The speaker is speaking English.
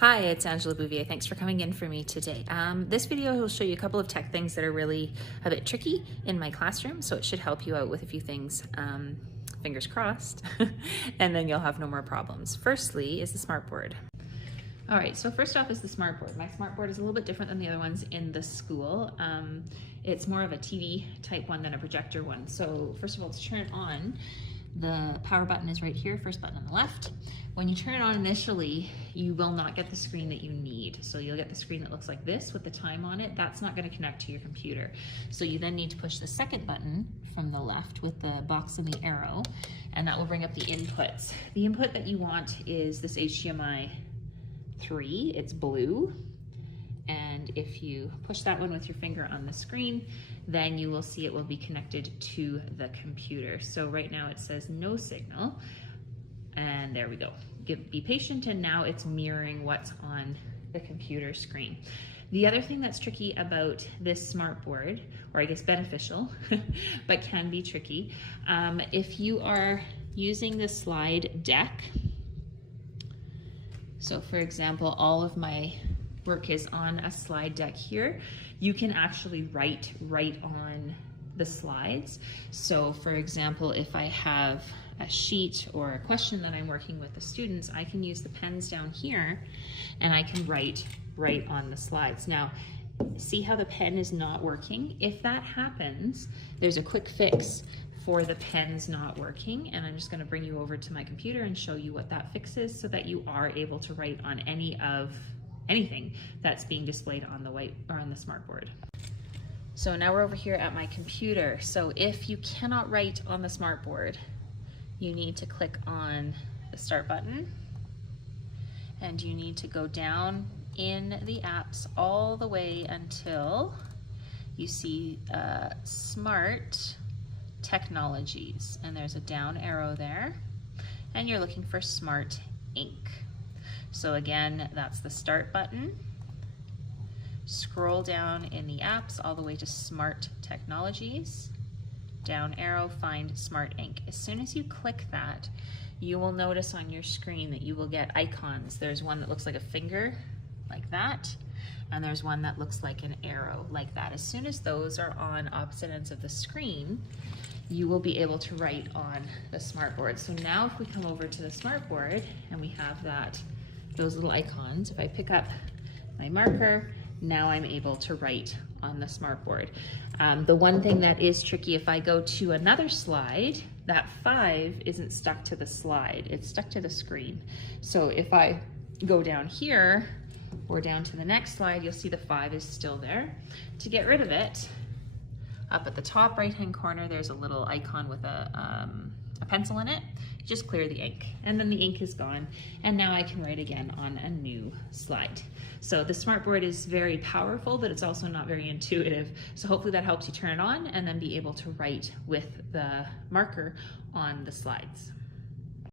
Hi, it's Angela Bouvier. Thanks for coming in for me today. This video will show you a couple of tech things that are really a bit tricky in my classroom, so it should help you out with a few things, fingers crossed, and then you'll have no more problems. Firstly is the smartboard. All right, so first off is the smartboard. My smartboard is a little bit different than the other ones in the school. It's more of a TV type one than a projector one. So first of all, to turn it on, the power button is right here, first button on the left. When you turn it on initially, you will not get the screen that you need. So you'll get the screen that looks like this with the time on it. That's not going to connect to your computer. So you then need to push the second button from the left with the box and the arrow, and that will bring up the inputs. The input that you want is this HDMI 3, it's blue. And if you push that one with your finger on the screen, then you will see it will be connected to the computer. So right now it says no signal, and there we go. Be patient, and now it's mirroring what's on the computer screen. The other thing that's tricky about this smartboard, or I guess beneficial, but can be tricky, if you are using the slide deck, so for example, all of my work is on a slide deck here, you can actually write right on the slides. So for example, if I have a sheet or a question that I'm working with the students, I can use the pens down here and I can write right on the slides. Now, see how the pen is not working? If that happens, there's a quick fix for the pens not working, and I'm just going to bring you over to my computer and show you what that fix is so that you are able to write on anything that's being displayed on the white or on the smartboard. So now we're over here at my computer. So if you cannot write on the smartboard, you need to click on the start button, and you need to go down in the apps all the way until you see Smart Technologies, and there's a down arrow there, and you're looking for Smart Ink. So again, that's the start button. Scroll down in the apps all the way to Smart Technologies. Down arrow, find Smart Ink. As soon as you click that, you will notice on your screen that you will get icons. There's one that looks like a finger, like that, and there's one that looks like an arrow, like that. As soon as those are on opposite ends of the screen, you will be able to write on the smartboard. So now if we come over to the smartboard and we have those little icons, if I pick up my marker, now I'm able to write on the smartboard. The one thing that is tricky, if I go to another slide, that 5 isn't stuck to the slide, it's stuck to the screen. So if I go down here or down to the next slide, you'll see the 5 is still there. To get rid of it, up at the top right-hand corner, there's a little icon with a pencil in it. Just clear the ink, and then the ink is gone, and now I can write again on a new slide. So the smartboard is very powerful, but it's also not very intuitive. So hopefully that helps you turn it on and then be able to write with the marker on the slides.